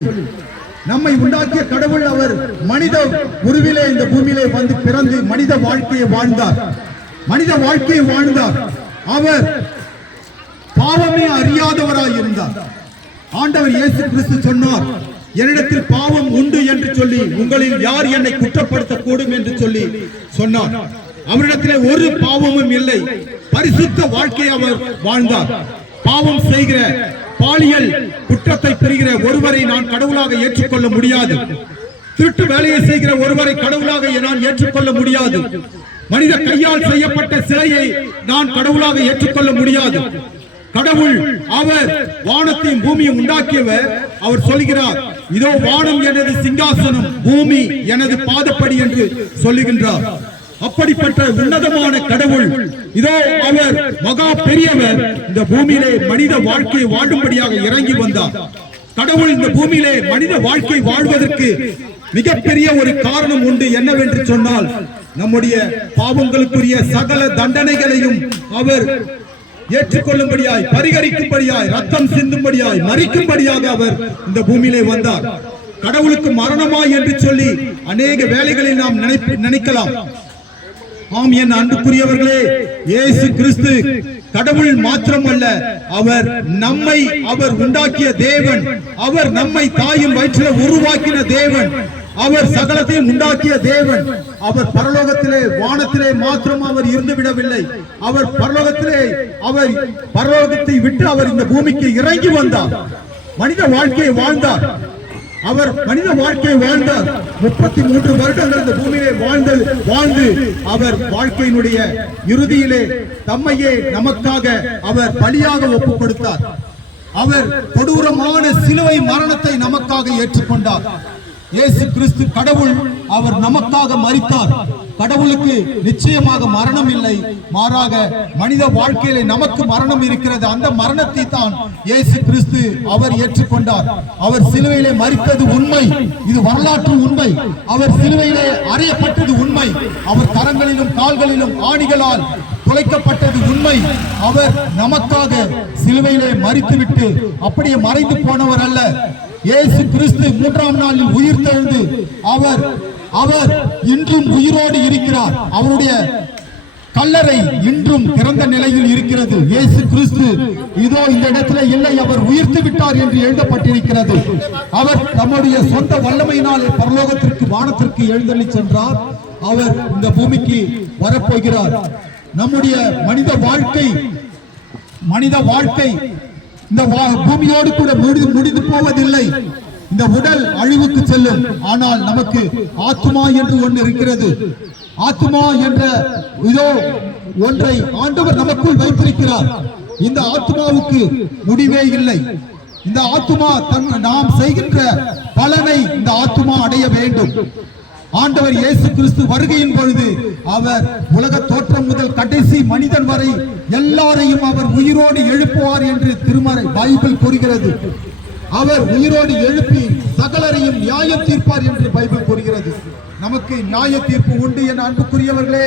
நம்மை உண்டாக்கிய கடவுள் அவர் மனித உருவிலே இந்த பூமியிலே வந்து பிறந்து மனித வாழ்க்கையை வாழ்ந்தார். அவர் பாவமே அறியாதவராய் இருந்தார். ஆண்டவர் இயேசு கிறிஸ்து சொன்னார், என்னிடத்தில் பாவம் உண்டு என்று சொல்லி உங்களில் யார் என்னை குற்றப்படுத்தக்கூடும் என்று சொல்லி சொன்னார். அவரிடத்திலே ஒரு பாவமும் இல்லை. பரிசுத்த வாழ்க்கையை அவர் வாழ்ந்தார். பாவம் செய்கிற பாலியல் குற்றத்தை பெறுகிற ஒருவரை நான் கடவுளாக ஏற்றுக்கொள்ள முடியாது. திருட்டு வேலையை செய்கிற ஒருவரை கடவுளாக நான் ஏற்றுக்கொள்ள முடியாது. மனித கையால் செய்யப்பட்ட சிலையை நான் கடவுளாக ஏற்றுக்கொள்ள முடியாது. கடவுள் அவர் வானத்தையும் பூமியும் உண்டாக்கியவர். அவர் சொல்கிறார், இதோ வானம் எனது சிங்காசனம், பூமி எனது பாதப்படி என்று சொல்லுகின்றார். அப்படிப்பட்ட உன்னதமான கடவுள், இதோ அவர் மகா பெரியவர், இந்த பூமியிலே மனித வாழ்க்கையை வாழும்படியாக இறங்கி வந்தார். கடவுள் இந்த பூமியிலே மனித வாழ்க்கை வாழ்வதற்கு மிகப்பெரிய ஒரு காரணம் உண்டு. என்னவென்று சொன்னால், நம்முடைய பாவங்களுக்குரிய சகல தண்டனைகளையும் அவர் ஏற்றுக்கொள்ளும்படியாய், பரிகரிக்கும்படியாய், ரத்தம் சிந்தும்படியாய், மறிக்கும்படியாக அவர் இந்த பூமியிலே வந்தார். கடவுளுக்கு மரணமா என்று சொல்லி அநேக வேளைகளை நாம் நினைக்கலாம். ஆம் என் அன்புக்குரியவர்களே, இயேசு கிறிஸ்து கடவுள் மாத்திரமல்ல, அவர் உண்டாக்கிய தேவன். அவர் நம்மை தாயும் வயிற்றில் உருவாக்கின தேவன். அவர் சகலத்தையும் உண்டாக்கிய தேவன். அவர் பரலோகத்திலே வானத்திலே மாத்திரம் அவர் இருந்து விடவில்லை. அவர் பரலோகத்தை விட்டு அவர் இந்த பூமிக்கு இறங்கி வந்தார். மனித வாழ்க்கையை வாழ்ந்தார். அவர் மனித வாழ்க்கையை வாழ்ந்தார். 33 வருடங்கள் இந்த பூமியிலே வாழ்ந்து அவர் வாழ்க்கையினுடைய இறுதியிலே தம்மையே நமக்காக அவர் பலியாக ஒப்புக் கொடுத்தார். அவர் கொடூரமான சிலுவை மரணத்தை நமக்காக ஏற்றுக்கொண்டார். இயேசு கிறிஸ்து கடவுள், அவர் நமக்காக மரித்தார். கடவுளுக்கு நிச்சயமாக மரணம் இல்லை, மாறாக மனித வாழ்க்கையிலே நமக்கு மரணம் இருக்கிறது. அந்த மரணத்தை தான் இயேசு கிறிஸ்து அவர் ஏற்றுக்கொண்டார். அவர் சிலுவையிலே மரித்தது உண்மை, இது வரலாற்று உண்மை. அவர் சிலுவையிலே அறையப்பட்டது உண்மை. அவர் கரங்களிலும் கால்களிலும் ஆணிகளால் துளைக்கப்பட்டது உண்மை. அவர் நமக்காக சிலுவையிலே மரித்துவிட்டு அப்படியே மறைந்து போனவர் அல்ல. இயேசு கிறிஸ்து 3ஆம் நாளில் உயிர் தெழுந்து அவர் இன்றும் உயிரோடு இருக்கிறார். அவருடைய கல்லறை இன்றும் திறந்த நிலையில் இருக்கிறது. இயேசு கிறிஸ்து இதோ இந்த இடத்துல இல்லை, அவர் உயிர்த்து விட்டார் என்று எழுதப்பட்டிருக்கிறது. அவர் நம்முடைய சொந்த வல்லமையினாலே பரலோகத்திற்கு வானத்திற்கு எழுந்தள்ளி சென்றார். அவர் இந்த பூமிக்கு வரப்போகிறார். நம்முடைய மனித வாழ்க்கை இந்த பூமியோடு கூட முடிந்து போவதில்லை. இந்த உடல் அழிவுக்கு செல்லும். ஆனால் நமக்கு ஆத்மா என்று ஒன்று இருக்கிறது. ஆத்மா என்ற இதோ ஒன்றை ஆண்டவர் நமக்குள் வைத்திருக்கிறார். இந்த ஆத்மாவுக்கு முடிவே இல்லை. இந்த ஆத்மா நாம் செய்கின்ற பலனை இந்த ஆத்மா அடைய வேண்டும். ஆண்டவர் இயேசு கிறிஸ்து வருகையின் பொழுது அவர் உலக தோற்றம் முதல் கடைசி மனிதன் வரை எல்லாரையும் அவர் உயிரோடு எழுப்புவார் என்று திருமறை பைபிள் கூறுகிறது. அவர் உயிரோடு எழுப்பி சகலரையும் நியாயம் தீர்ப்பார் என்று பைபிள் கூறுகிறது. நமக்கு நியாய தீர்ப்பு உண்டு என் அன்புக்குரியவர்களே.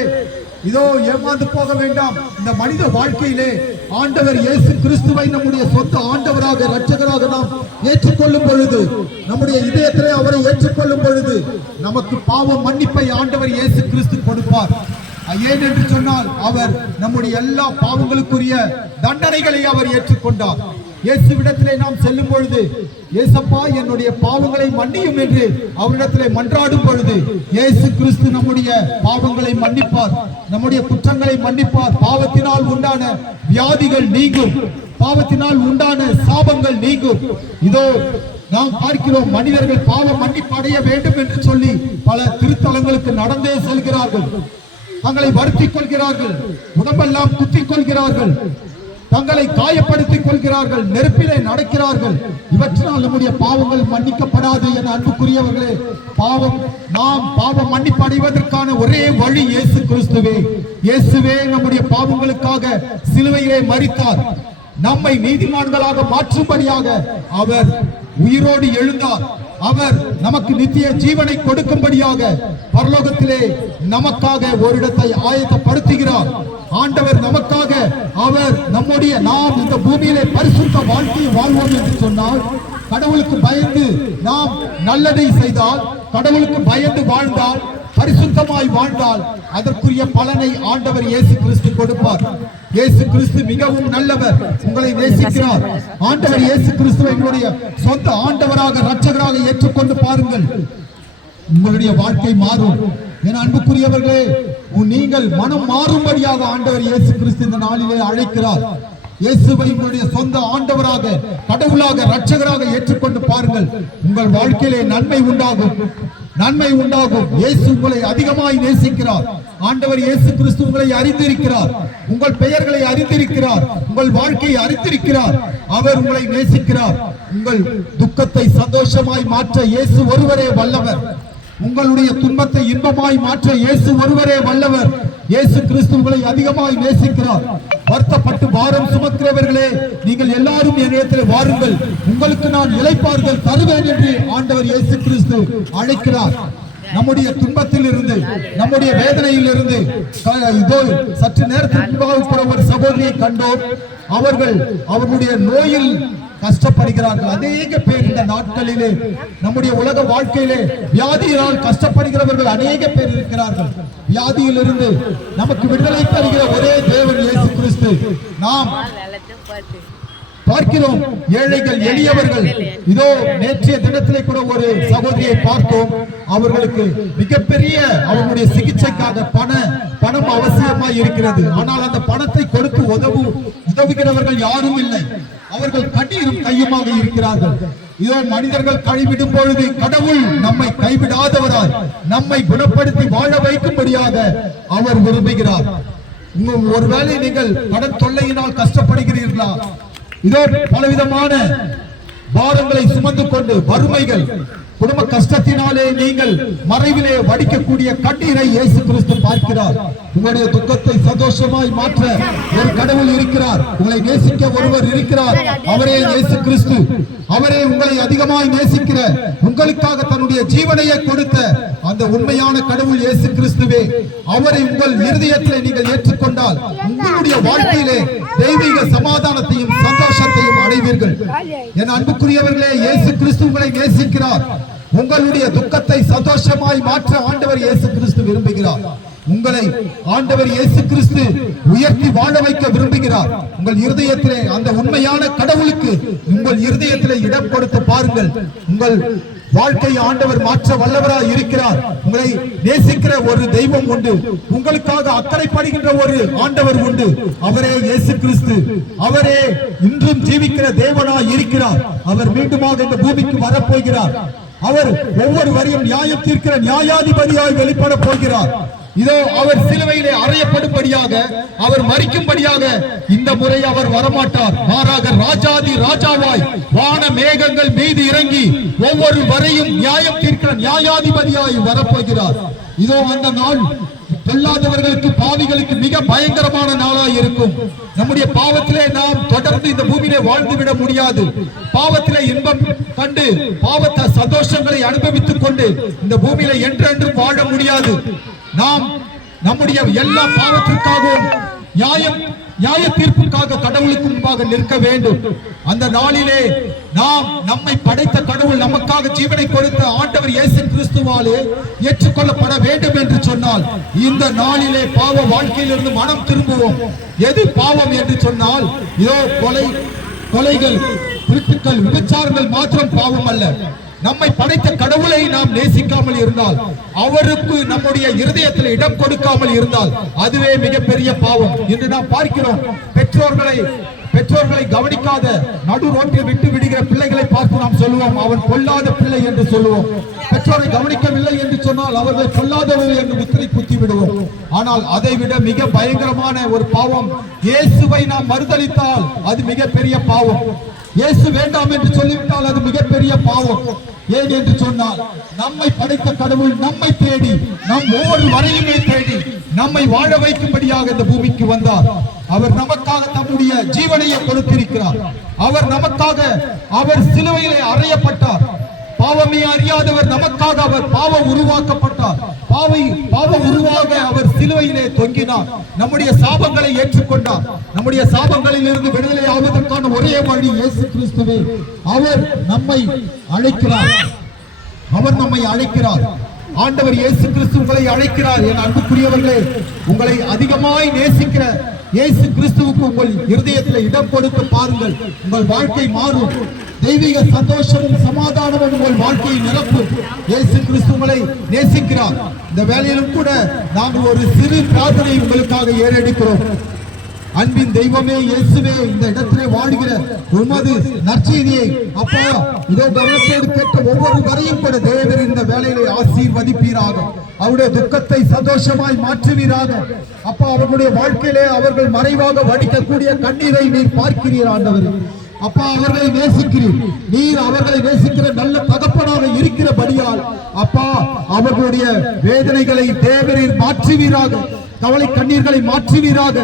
இதோ ஏமாந்து போக வேண்டாம். இந்த மனித வாழ்க்கையிலே ஆண்டவர் இயேசு கிறிஸ்துவை நம்முடைய சொந்த ஆண்டவராக இரட்சகராக நாம் ஏற்றுக்கொள்ளும் பொழுது, நம்முடைய இதயத்திலே அவரை ஏற்றுக்கொள்ளும் பொழுது நமக்கு பாவ மன்னிப்பை ஆண்டவர் இயேசு கிறிஸ்து கொடுப்பார். ஏன் என்று சொன்னால், அவர் நம்முடைய எல்லா பாவங்களுக்குரிய தண்டனைகளை அவர் ஏற்றுக்கொண்டார். இயேசுவிடத்திலே நாம் செல்லும் பொழுது, இயேசப்பா என்னுடைய பாவங்களை மன்னியும் என்று அவரிடத்திலே மன்றாடும் பொழுது இயேசு கிறிஸ்து நம்முடைய பாவங்களை மன்னிப்பார், நம்முடைய குற்றங்களை மன்னிப்பார். பாவத்தினால் உண்டான வியாதிகள் நீங்கும், பாவத்தினால் உண்டான சாபங்கள் நீங்கும். இதோ நாம் பார்க்கிறோம், மனிதர்கள் பாவ மன்னிப்பு அடைய வேண்டும் என்று சொல்லி பல திருத்தலங்களுக்கு நடந்தே செல்கிறார்கள். தங்களை வருத்திக் கொள்கிறார்கள், உடம்பெல்லாம் குத்திக் கொள்கிறார்கள், தங்களை காயப்படுத்திக் கொள்கிறார்கள், நெருப்பிலே நடக்கிறார்கள். இவற்றால் நம்முடைய பாவங்கள் மன்னிக்கப்படாது என அன்புக்குரியவர்களே. நாம் பாவம் மன்னிப்பு அடைவதற்கான ஒரே வழி இயேசு கிறிஸ்துவே. இயேசுவே நம்முடைய பாவங்களுக்காக சிலுவையிலே மரித்தார். நம்மை நீதிமான்களாக மாற்றும்படியாக அவர் உயிரோடு எழுந்தார். அவர் நமக்கு நித்திய ஜீவனை கொடுக்கும்படியாக பரலோகத்திலே நமக்காக ஒரு இடத்தை ஆயத்தப்படுத்துகிறார். ஆண்டவர் நமக்காக நாம் இந்த பூமியிலே பரிசுத்த வாழ்க்கையை வாழ்வோம் என்று சொன்னால் கடவுளுக்கு பயந்து நாம் நல்லதை செய்தால், கடவுளுக்கு பயந்து வாழ்ந்தால், பரிசுத்தமாய் வாழ்ந்தால் அதற்குரிய பலனை ஆண்டவர் இயேசு கிறிஸ்து கொடுப்பார். இயேசு கிறிஸ்து மிகவும் நல்லவர், உங்களை நேசிக்கிறார். ஆண்டவர் இயேசு கிறிஸ்துவை உங்களுடைய சொந்த ஆண்டவராக இரட்சகராக ஏற்றுக்கொண்டு பாருங்கள், உங்களுடைய வாழ்க்கை மாறும். என் அன்புக்குரியவர்களே, நீங்கள் மனம் மாறும்படியாக ஆண்டவர் இயேசு கிறிஸ்து இந்த நாளிலே அழைக்கிறார். இயேசுவை உங்களுடைய சொந்த ஆண்டவராக, கடவுளாக, இரட்சகராக ஏற்றுக்கொண்டு பாருங்கள். உங்கள் வாழ்க்கையிலே நன்மை உண்டாகும், நன்மை உண்டாகும். இயேசு உங்களை அதிகமாய் நேசிக்கிறார். ஆண்டவர் இயேசு கிறிஸ்து உங்களை அறிந்திருக்கிறார், உங்கள் பெயர்களை அறிந்திருக்கிறார், உங்கள் வாழ்க்கையை அறிந்திருக்கிறார். அவர் உங்களை நேசிக்கிறார். உங்கள் துக்கத்தை சந்தோஷமாய் மாற்ற இயேசு ஒருவரே வல்லவர். உங்களுடைய துன்பத்தை இன்பமாய் மாற்ற இயேசு ஒருவரே வல்லவர். இயேசு கிறிஸ்து உங்களை அதிகமாய் நேசிக்கிறார். வருத்தப்பட்டு பாரம் சுமக்கிறவர்களே, நீங்கள் எல்லாரும் என்னிடத்தில் வாருங்கள், உங்களுக்கு நான் இளைப்பாறுதல் தருவேன் என்று ஆண்டவர் இயேசு கிறிஸ்து அழைக்கிறார். நம்முடைய துன்பத்தில் இருந்து, நம்முடைய வேதனையில் இருந்து, இதோ சற்று நேரத்துக்கு முன்பாக கூட ஒரு சகோதரியை கண்டோம். அவர்கள் அவர்களுடைய நோயில் கஷ்டப்படுகிறார்கள். அநேக பேர் இந்த நாட்களிலே, நம்முடைய உலக வாழ்க்கையிலே வியாதியினால் கஷ்டப்படுகிறவர்கள் அநேக பேர் இருக்கிறார்கள். வியாதியிலிருந்து நமக்கு விடுதலை தருகிற ஒரே தேவன் இயேசு கிறிஸ்து. நாம் பார்க்கிறோம், ஏழைகள், எளியவர்கள். இதோ நேற்றைய தினத்திலே கூட ஒரு சகோதரியை பார்த்தோம். அவர்களுக்கு மிகப்பெரிய அவர்களுடைய சிகிச்சைக்காக பணம் அவசியமாய் இருக்கிறது. ஆனால் அந்த பணத்தை கொடுத்து உதவுகிறவர்கள் யாரும் இல்லை. அவர்கள் கண்ணீரும் கையுமாக இருக்கிறார்கள். இதோ மனிதர்கள் கைவிடும் பொழுது கடவுள் நம்மை கைவிடாதவராய், நம்மை குணப்படுத்தி வாழ வைக்கும்படியாக அவர் விரும்புகிறார். ஒருவேளை நீங்கள் கடன் தொல்லையினால் கஷ்டப்படுகிறீர்களா? இதோ பலவிதமான பாரங்களை சுமந்து கொண்டு, வறுமைகள், குடும்ப கஷ்டத்தினாலே நீங்கள் மறைவிலே வடிக்கக்கூடிய கண்ணீரை இயேசு கிறிஸ்து பார்க்கிறார். உங்களுடைய துக்கத்தை சந்தோஷமாய் மாற்ற ஒரு கடவுள் இருக்கிறார். உங்களை நேசிக்க ஒருவர் இருக்கிறார், அவரே இயேசு கிறிஸ்து. அவரே உங்களை அதிகமாய் நேசிக்கிற, உங்களுக்காக தன்னுடைய ஜீவனையை கொடுத்த அந்த உண்மையான கடவுள் இயேசு கிறிஸ்துவே. அவரை உங்கள் இருதயத்திலே நீங்கள் ஏற்றுக்கொண்டால் உங்களுடைய வாழ்க்கையிலே தெய்வீக சமாதானத்தையும் சந்தோஷத்தையும் அடைவீர்கள். என் அன்புக்குரியவர்களே, இயேசு கிறிஸ்து உங்களை நேசிக்கிறார். உங்களுடைய துக்கத்தை சந்தோஷமாய் மாற்ற ஆண்டவர் இயேசு கிறிஸ்து விரும்புகிறார். உங்களை ஆண்டவர் இயேசு கிறிஸ்து உயர்த்தி வாழ வைக்க விரும்புகிறார். உங்கள் இருதயத்திலே அந்த உண்மையான கடவுளுக்கு உங்கள் இருதயத்திலே இடம் கொடுத்து பாருங்கள். உங்கள் வாழ்க்கை ஆண்டவர் மாற்ற வல்லவராய் இருக்கிறார். உங்களை நேசிக்கிற ஒரு தெய்வம் உண்டு, உங்களுக்காக அக்கறைப்படுகின்ற ஒரு ஆண்டவர் உண்டு. அவரே இயேசு கிறிஸ்து. அவரே இன்றும் ஜீவிக்கிற தேவனாய் இருக்கிறார். அவர் மீண்டுமாக இந்த பூமிக்கு வரப்போகிறார். அவர் ஒவ்வொரு வரையும் நியாயம் தீர்க்கிற நியாயாதிபதியாய் வெளிப்பட போகிறார். இதோ அவர் சிலுவையிலே அறையப்படும்படியாக, அவர் மரிக்கும்படியாக இந்த முறை அவர் வரமாட்டார். மாறாக ராஜாதி ராஜாவாய் வான மேகங்கள் மீது இறங்கி ஒவ்வொரு வரையும் நியாயம் தீர்க்கிற நியாயாதிபதியாய் வரப்போகிறார். இதோ அந்த நாள் பொல்லாதவர்களுக்கு, பாவிகளுக்கு மிக பயங்கரமான நாளாய் இருக்கும். நம்முடைய பாவத்திலே நாம் தொடர்ந்து இந்த பூமியிலே வாழ்ந்து விட முடியாது. பாவத்திலே இன்பம் கண்டு பாவத்த சந்தோஷங்களை அனுபவித்துக் கொண்டு இந்த பூமியில என்றென்றும் வாழ முடியாது. நாம் நம்முடைய எல்லா பாவத்திற்காகவும் நியாய தீர்ப்புக்காக கடவுளுக்கு முன்பாக நிற்க வேண்டும். அந்த நாளிலே நாம் நம்மை படைத்த கடவுள் நமக்காக ஜீவனை கொடுத்த ஆண்டவர் இயேசு கிறிஸ்துவாலே ஏற்றுக்கொள்ளப்பட வேண்டும் என்று சொன்னால், இந்த நாளிலே பாவ வாழ்க்கையிலிருந்து மனம் திரும்புவோம். எது பாவம் என்று சொன்னால், இதோ கொலைகள், திருட்டுக்கள், விபச்சாரங்கள் மாத்திரம் பாவம் அல்ல. நம்மை படைத்த கடவுளை நாம் நேசிக்காமல் இருந்தால், அவருக்கு நம்முடைய இருதயத்தில் இடம் கொடுக்காமல் இருந்தால், அதுவே மிகப்பெரிய பாவம். இன்று நாம் பார்க்கிறோம், பெற்றோர்களை கவனிக்காத நடு ரோட்டில் விட்டு விடுகிற பிள்ளைகளை பார்த்து நாம் சொல்லுவோம், அவன் கொல்லாத பிள்ளை என்று சொல்லுவோம். பெற்றோரை கவனிக்கவில்லை என்று சொன்னால் அவர்களை கொல்லாதவர்கள் என்று முத்திரை குத்தி விடுவோம். ஆனால் அதை விட மிக பயங்கரமான ஒரு பாவம், இயேசுவை நாம் மறுதலித்தால் அது மிகப்பெரிய பாவம். இயேசு வேண்டாம் என்று சொல்லிவிட்டால் அது மிகப்பெரிய பாவம். ஏன் என்று சொன்னால், நம்மை படைத்த கடவுள் நம்மை தேடி, நம் ஒவ்வொரு வரையுமே தேடி நம்மை வாழ வைக்கும்படியாக இந்த பூமிக்கு வந்தார். அவர் நமக்காக தம்முடைய ஜீவனையை கொடுத்திருக்கிறார். அவர் நமக்காக அவர் சிலுவையிலே அறையப்பட்டார். பாவமே அறியாதவர் நமக்காக அவர் பாவம் உருவாக்கப்பட்டார். பாவம் உருவாக அவர் சிலுவையிலே தொங்கினார். நம்முடைய சாபங்களை ஏற்றுக்கொண்டார். நம்முடைய சாபங்களில் இருந்து விடுதலை ஆவதற்கான ஒரே வழி இயேசு கிறிஸ்துவே. அவர் நம்மை அழைக்கிறார். ஆண்டவர் இயேசு கிறிஸ்து உங்களை அழைக்கிறார். என் அன்புக்குரியவர்களே, உங்களை அதிகமாய் நேசிக்கிற இயேசு கிறிஸ்துவுக்கு உங்கள் இருதயத்தில் இடம் கொடுத்து பாருங்கள். உங்கள் வாழ்க்கை மாறும். தெய்வீக சந்தோஷமும் சமாதானமும் உங்கள் வாழ்க்கையை நிரப்பும். இயேசு கிறிஸ்து உங்களை நேசிக்கிறார். இந்த வேளையிலும் கூட நாங்கள் ஒரு சிறு பிரார்த்தனை உங்களுக்காக ஏறெடுக்கிறோம். அன்பின் தெய்வமே இயேசுவே, இந்த இடத்திலே வாழ்கிற உமது நற்செய்தியை அப்பா இதோ கவனத்தோடு கேட்ட ஒவ்வொரு வரையும் கூட தேவன் இந்த வேலையிலே ஆசீர்வதிப்பீராக. அவருடைய துக்கத்தை சந்தோஷமாய் மாற்றுவீராக. அப்பா அவர்களுடைய வாழ்க்கையிலே அவர்கள் மறைவாக வடிக்கக்கூடிய கண்ணீரை நீர் பார்க்கிறீர் ஆண்டவரே. அப்பா அவர்களை நேசிக்கிறீர். நீர் அவர்களை நேசிக்கிற நல்ல தகப்பனாக இருக்கிறபடியால் அப்பா அவர்களுடைய வேதனைகளை தேவரீர் மாற்றுவீராக. கவலை கண்ணீர்களை மாற்றுவீராக.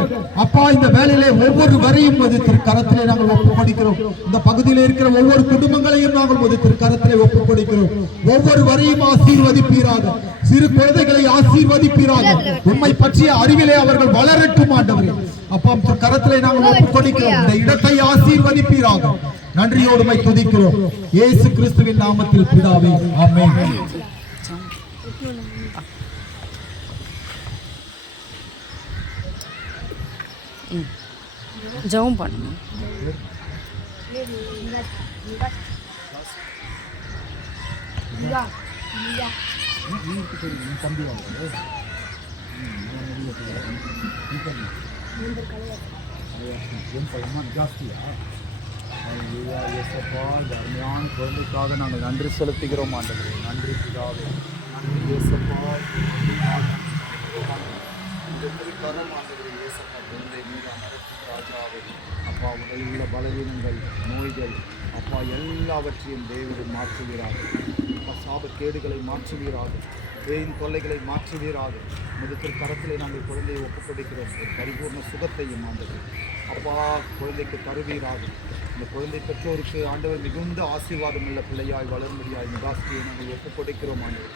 அப்பா இந்த வேலையிலே ஒவ்வொரு வரையும் அது திருக்கரத்திலே நாங்கள் ஒப்புக்கொடுக்கிறோம். இந்த பகுதியில் இருக்கிற ஒவ்வொரு குடும்பங்களையும் நாங்கள் ஒரு திருக்கரத்திலே ஒப்புக்கொடுக்கிறோம். ஒவ்வொரு வரையும் ஆசீர்வதிப்பீராக. சிறு குழந்தைகளை ஆசீர்வதிப்பீராக. உண்மை பற்றிய அறிவிலே அவர்கள் வளரட்டும் ஆண்டவரே. அப்பா கரத்திலே நாங்கள் ஒப்புக்கொடுக்கிறோம். இந்த இடத்தை ஆசீர்வதிப்பீராக. நன்றியோடு உம்மை துதிக்கிறோம் இயேசு கிறிஸ்துவின் நாமத்தில் பிதாவே, ஆமென். ஜெபம் பண்ணுங்க. அருமையான குழந்தைக்காக நாங்கள் நன்றி செலுத்துகிறோம் ஆண்டவரே. நன்றி பிதாவே, நன்றி இயேசப்பா. அப்பா உடலில் உள்ள பலவீனங்கள், நோய்கள் அப்பா எல்லாவற்றையும் தேவன் மாற்றுவீராக. அப்பா சாபக்கேடுகளை மாற்றுவீராக. பேயின் தொல்லைகளை மாற்றுவீராக. முதுக்கில் கரத்திலே நாங்கள் குழந்தையை ஒப்புக்கொடுக்கிறோம். ஒரு பரிபூர்ண சுகத்தையும் ஆண்டவர் அப்பா குழந்தைக்கு தருவீராக. இந்த குழந்தை பெற்றோருக்கு ஆண்டவர் மிகுந்த ஆசீர்வாதம் உள்ள பிள்ளையாய் வளர்மதியாய் நிகாஸ்தியை நாங்கள் ஒப்புக்கொடுக்கிறோம் ஆண்டவர்.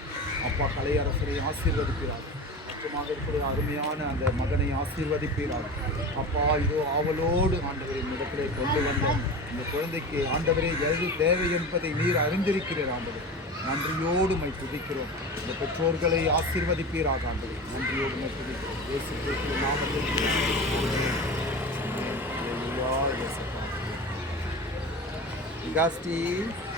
அப்பா கலையரசரை ஆசீர்வதிப்பீராக. முக்கியமாக இருக்கிற அருமையான அந்த மகனை ஆசீர்வதிப்பீராக. அப்பா இதோ ஆவலோடு ஆண்டவரின் இடத்திலே கொண்டு வந்த இந்த குழந்தைக்கு ஆண்டவரே எது தேவை என்பதை நீர் அறிந்திருக்கிறீர் ஆண்டவர். நன்றியோடு மை துதிக்கிறோம். இந்த பெற்றோர்களை ஆசீர்வதிப்பீராக ஆண்டவர். நன்றியோடு மை துதிக்கிறோம் இயேசு கிறிஸ்துவின் நாமத்தில்.